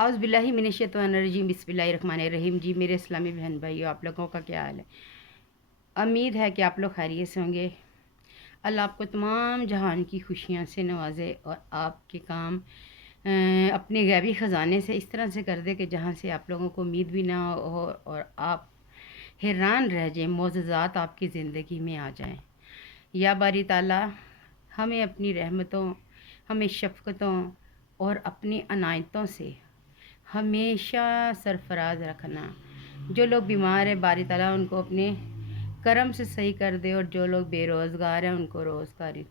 औज़ बिल्लाहि मिनश्शैतानिर्रजीम बिस्मिल्लाहिर्रहमानिर्रहीम। जी मेरे इस्लामी बहन भाइयों, आप लोगों का क्या हाल है? उम्मीद है कि आप लोग खैरियत से होंगे। अल्लाह आपको तमाम जहान की खुशियाँ से नवाज़े और आपके काम अपने गैबी ख़जाने से इस तरह से कर दे कि जहाँ से आप लोगों को उम्मीद भी ना हो और आप हैरान रह जाएं, मोज़ज़ात आपकी ज़िंदगी में आ जाएं। या बारी ताला हमें अपनी रहमतों, हमें शफ़क़तों और अपनी अनायतों से हमेशा सरफराज रखना। जो लोग बीमार हैं बारी ताला उनको अपने करम से सही कर दे, और जो लोग बेरोज़गार हैं उनको रोज़गारी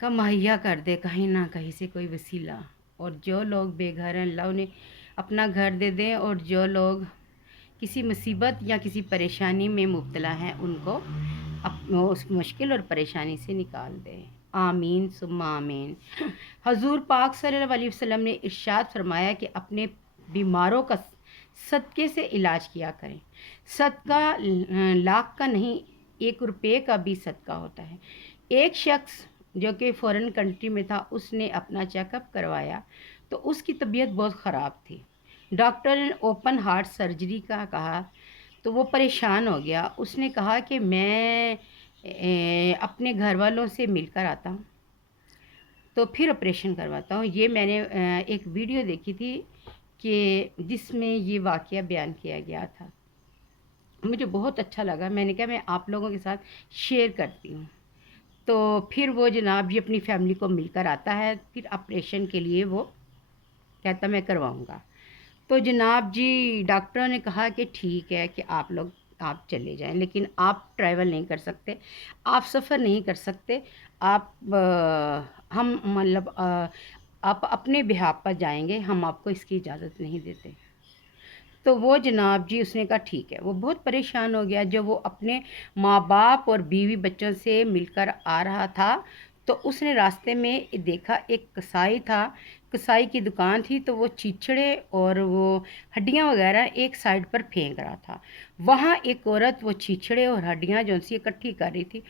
का मुहैया कर दे, कहीं ना कहीं से कोई वसीला। और जो लोग बेघर हैं अल्लाह उन्हें अपना घर दे दें, और जो लोग किसी मुसीबत या किसी परेशानी में मुब्तला हैं उनको उस मुश्किल और परेशानी से निकाल दे। आमीन सुम्मा आमीन। हजूर पाक सल्लल्लाहु अलैहि वसल्लम ने इरशाद फरमाया कि अपने बीमारों का सदक़े से इलाज किया करें। सदका लाख का नहीं, 1 रुपये का भी सदका होता है। एक शख्स जो कि फ़ॉरेन कंट्री में था, उसने अपना चेकअप करवाया तो उसकी तबीयत बहुत ख़राब थी। डॉक्टर ने ओपन हार्ट सर्जरी का कहा तो वो परेशान हो गया। उसने कहा कि मैं अपने घर वालों से मिलकर आता हूँ तो फिर ऑपरेशन करवाता हूँ। ये मैंने एक वीडियो देखी थी कि जिसमें ये वाक़या बयान किया गया था। मुझे बहुत अच्छा लगा, मैंने कहा मैं आप लोगों के साथ शेयर करती हूँ। तो फिर वो जनाब जी अपनी फैमिली को मिलकर आता है, फिर ऑपरेशन के लिए वो कहता मैं करवाऊँगा। तो जनाब जी डॉक्टरों ने कहा कि ठीक है कि आप चले जाएं, लेकिन आप ट्रैवल नहीं कर सकते, आप सफ़र नहीं कर सकते। आप हम मतलब आप अपने बिहाफ पर जाएंगे, हम आपको इसकी इजाज़त नहीं देते। तो वो जनाब जी उसने कहा ठीक है। वो बहुत परेशान हो गया। जब वो अपने माँ बाप और बीवी बच्चों से मिलकर आ रहा था तो उसने रास्ते में देखा एक कसाई था, कसाई की दुकान थी। तो वो चिचड़े और वो हड्डियाँ वगैरह एक साइड पर फेंक रहा था। वहाँ एक औरत वो चिचड़े और हड्डियाँ जो सी इकट्ठी कर रही थी।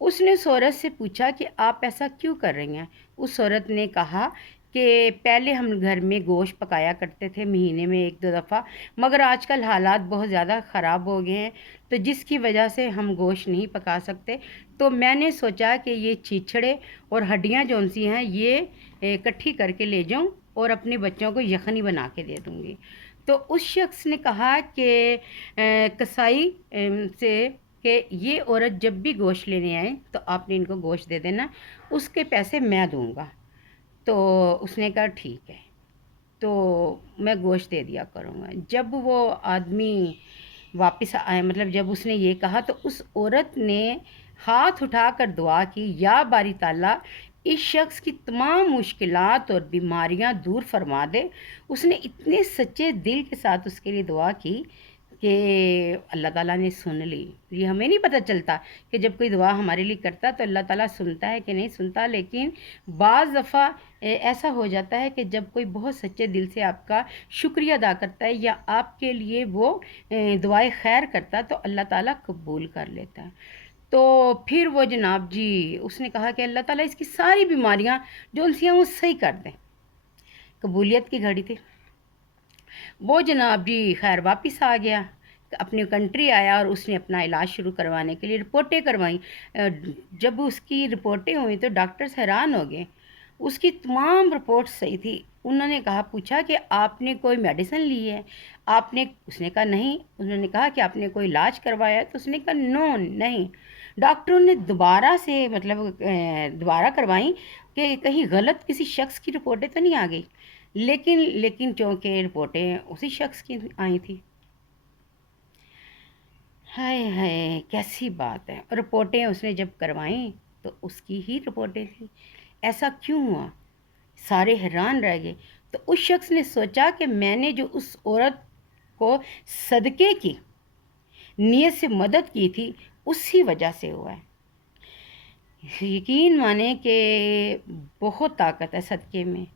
उसने उस औरत से पूछा कि आप ऐसा क्यों कर रही हैं? उस औरत ने कहा कि पहले हम घर में गोश्त पकाया करते थे महीने में 1-2 दफ़ा, मगर आजकल हालात बहुत ज़्यादा ख़राब हो गए हैं तो जिसकी वजह से हम गोश्त नहीं पका सकते। तो मैंने सोचा कि ये चिचड़े और हड्डियाँ जौन सी हैं ये इकट्ठी करके ले जाऊं और अपने बच्चों को यखनी बना के दे दूंगी। तो उस शख्स ने कहा कि कसाई से कि ये औरत जब भी गोश्त लेने आए तो आपने इनको गोश्त दे देना, उसके पैसे मैं दूंगा। तो उसने कहा ठीक है, तो मैं गोश्त दे दिया करूँगा। जब वो आदमी वापस आए, मतलब जब उसने ये कहा तो उस औरत ने हाथ उठाकर दुआ की, या बारी ताला इस शख्स की तमाम मुश्किलात और बीमारियां दूर फरमा दे। उसने इतने सच्चे दिल के साथ उसके लिए दुआ की कि अल्लाह ताला ने सुन ली। ये हमें नहीं पता चलता कि जब कोई दुआ हमारे लिए करता तो अल्लाह ताला सुनता है कि नहीं सुनता, लेकिन बाज़ दफ़ा ऐसा हो जाता है कि जब कोई बहुत सच्चे दिल से आपका शुक्रिया अदा करता है या आपके लिए वो दुआए खैर करता है तो अल्लाह ताला कबूल कर लेता है। तो फिर वो जनाब जी उसने कहा कि अल्लाह ताला इसकी सारी बीमारियां जो उनसी हैं वो सही कर दें। कबूलियत की घड़ी थी। वो जनाब जी खैर वापस आ गया, अपनी कंट्री आया और उसने अपना इलाज शुरू करवाने के लिए रिपोर्टें करवाई। जब उसकी रिपोर्टें हुई तो डॉक्टर्स हैरान हो गए। उसकी तमाम रिपोर्ट सही थी। उन्होंने कहा पूछा कि आपने कोई मेडिसिन ली है? आपने उसने कहा नहीं। उन्होंने कहा कि आपने कोई इलाज करवाया है? तो उसने कहा नो नहीं। डॉक्टरों ने दोबारा से मतलब दोबारा करवाई कि कहीं गलत किसी शख्स की रिपोर्टें तो नहीं आ गई। लेकिन चूँकि रिपोर्टें उसी शख्स की आई थी। हाय हाय कैसी बात है। रिपोर्टें उसने जब करवाई तो उसकी ही रिपोर्टें थी। ऐसा क्यों हुआ? सारे हैरान रह गए। तो उस शख्स ने सोचा कि मैंने जो उस औरत को सदक़े की नीयत से मदद की थी उसी वजह से हुआ है। यकीन माने कि बहुत ताकत है सदक़े में।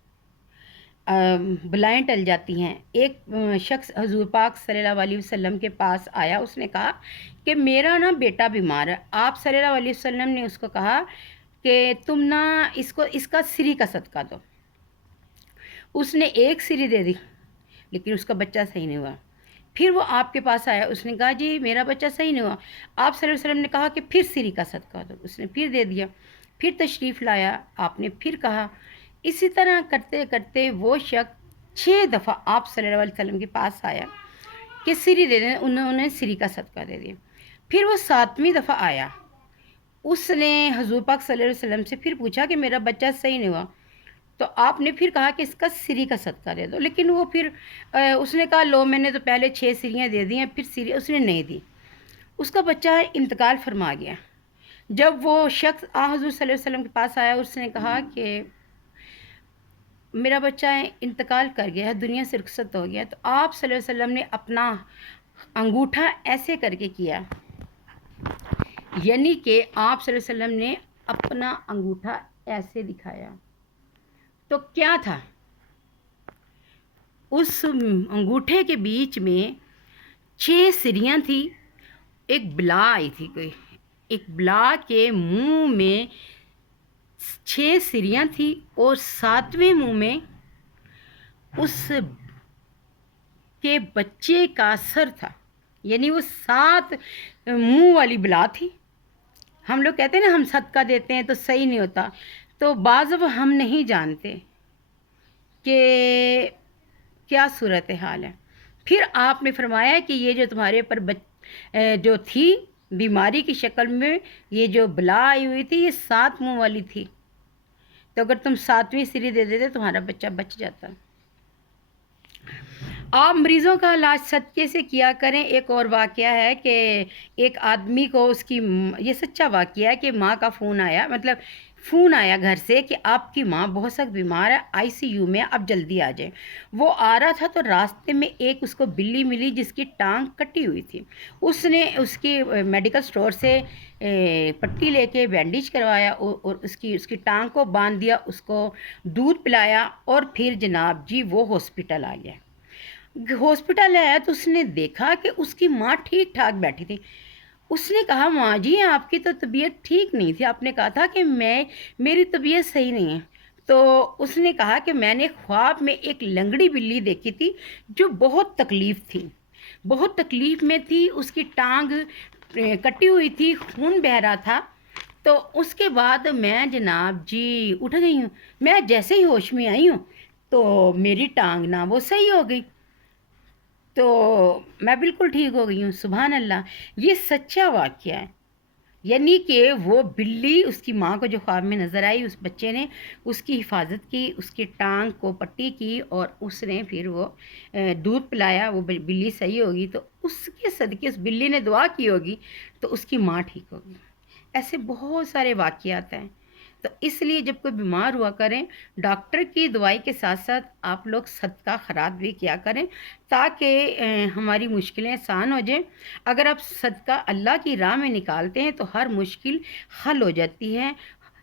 बलाएँ टल जाती हैं। एक शख्स हज़ूर पाक सल्लल्लाहु अलैहि वसल्लम के पास आया। उसने कहा कि मेरा ना बेटा बीमार है। आप सल्लल्लाहु अलैहि वसल्लम ने उसको कहा कि तुम ना इसको इसका सिरी का सदका दो। اس نے ایک سری دے دی لیکن اس کا بچہ صحیح نہیں ہوا۔ پھر وہ آپ کے پاس آیا، اس نے کہا جی میرا بچہ صحیح نہیں ہوا۔ آپ صلی اللہ علیہ وسلم نے کہا کہ پھر سری کا صدقہ دو، اس نے پھر دے دیا۔ پھر تشریف لایا، آپ نے پھر کہا۔ اسی طرح کرتے کرتے وہ شخص 6 دفعہ آپ صلی اللہ علیہ وسلم کے پاس آیا کہ سری دے دیں، انہوں نے سری کا صدقہ دے دیا۔ پھر وہ 7ویں دفعہ آیا، اس نے حضور پاک صلی اللہ علیہ وسلم سے پھر پوچھا کہ میرا بچہ صحیح نہیں ہوا، تو آپ نے پھر کہا کہ اس کا سری کا صدقہ دے دو، لیکن وہ پھر اس نے کہا لو میں نے تو پہلے 6 سریاں دے دی ہیں، پھر سری اس نے نہیں دی۔ اس کا بچہ انتقال فرما گیا۔ جب وہ شخص حضور صلی اللہ علیہ وسلم کے پاس آیا، اس نے کہا کہ میرا بچہ انتقال کر گیا، دنیا سے رخصت ہو گیا، تو آپ صلی اللہ علیہ وسلم نے اپنا انگوٹھا ایسے کر کے کیا، یعنی کہ آپ صلی اللہ علیہ وسلم نے اپنا انگوٹھا ایسے دکھایا۔ تو کیا تھا اس انگوٹھے کے بیچ میں 6 سریاں تھیں، ایک بلا آئی تھی، کوئی ایک بلا کے منہ میں 6 سریاں تھیں اور 7ویں منہ میں اس کے بچے کا سر تھا، یعنی وہ 7 منہ والی بلا تھی۔ ہم لوگ کہتے ہیں نا ہم صدقہ دیتے ہیں تو صحیح نہیں ہوتا، تو بعض اب ہم نہیں جانتے کہ کیا صورتحال ہے۔ پھر آپ نے فرمایا کہ یہ جو تمہارے پر جو تھی بیماری کی شکل میں یہ جو بلا آئی ہوئی تھی، یہ 7 منہ والی تھی، تو اگر تم 7ویں سری دے دیتے تمہارا بچہ بچ جاتا۔ آپ مریضوں کا علاج صدقے سے کیا کریں۔ ایک اور واقعہ ہے کہ ایک آدمی کو اس کی یہ سچا واقعہ ہے کہ ماں کا فون آیا، مطلب فون آیا گھر سے کہ آپ کی ماں بہت سخت بیمار ہے، ICU میں، اب جلدی آ جائیں۔ وہ آ رہا تھا تو راستے میں ایک اس کو بلی ملی جس کی ٹانگ کٹی ہوئی تھی۔ اس نے اس کی میڈیکل سٹور سے پٹی لے کے بینڈیج کروایا اور اس کی ٹانگ کو باندھ دیا، اس کو دودھ پلایا، اور پھر جناب جی وہ ہاسپٹل آ گیا۔ ہاسپٹل آیا تو اس نے دیکھا کہ اس کی ماں ٹھیک ٹھاک بیٹھی تھی۔ اس نے کہا ماں جی آپ کی تو طبیعت ٹھیک نہیں تھی، آپ نے کہا تھا کہ میری طبیعت صحیح نہیں ہے۔ تو اس نے کہا کہ میں نے خواب میں ایک لنگڑی بلی دیکھی تھی جو بہت تکلیف تھی، بہت تکلیف میں تھی، اس کی ٹانگ کٹی ہوئی تھی، خون بہہ رہا تھا۔ تو اس کے بعد میں جناب جی اٹھ گئی ہوں، میں جیسے ہی ہوش میں آئی ہوں تو میری ٹانگ نہ وہ صحیح ہو گئی، تو میں بالکل ٹھیک ہو گئی ہوں۔ سبحان اللہ، یہ سچا واقعہ ہے، یعنی کہ وہ بلی اس کی ماں کو جو خواب میں نظر آئی، اس بچے نے اس کی حفاظت کی، اس کی ٹانگ کو پٹی کی، اور اس نے پھر وہ دودھ پلایا، وہ بلی صحیح ہوگی، تو اس کے صدقے اس بلی نے دعا کی ہوگی تو اس کی ماں ٹھیک ہوگی۔ ایسے بہت سارے واقعات ہیں، تو اس لیے جب کوئی بیمار ہوا کریں، ڈاکٹر کی دوائی کے ساتھ ساتھ آپ لوگ صدقہ خیرات بھی کیا کریں تاکہ ہماری مشکلیں آسان ہو جائیں۔ اگر آپ صدقہ اللہ کی راہ میں نکالتے ہیں تو ہر مشکل حل ہو جاتی ہے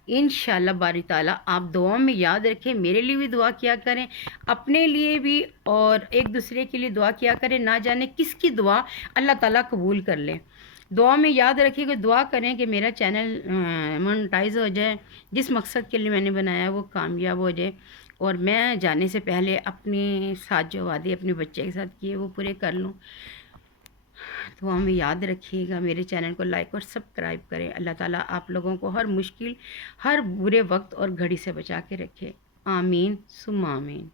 انشاءاللہ باری تعالیٰ۔ آپ دعاؤں میں یاد رکھیں، میرے لیے بھی دعا کیا کریں، اپنے لیے بھی، اور ایک دوسرے کے لیے دعا کیا کریں، نہ جانے کس کی دعا اللہ تعالیٰ قبول کر لیں۔ دعا میں یاد رکھیے کہ دعا کریں کہ میرا چینل مونٹائز ہو جائے، جس مقصد کے لیے میں نے بنایا وہ کامیاب ہو جائے، اور میں جانے سے پہلے اپنے ساتھ جو وعدے اپنے بچے کے ساتھ کیے وہ پورے کر لوں۔ دعا میں یاد رکھیے گا، میرے چینل کو لائک اور سبسکرائب کریں۔ اللہ تعالیٰ آپ لوگوں کو ہر مشکل، ہر برے وقت اور گھڑی سے بچا کے رکھے۔ آمین ثم آمین۔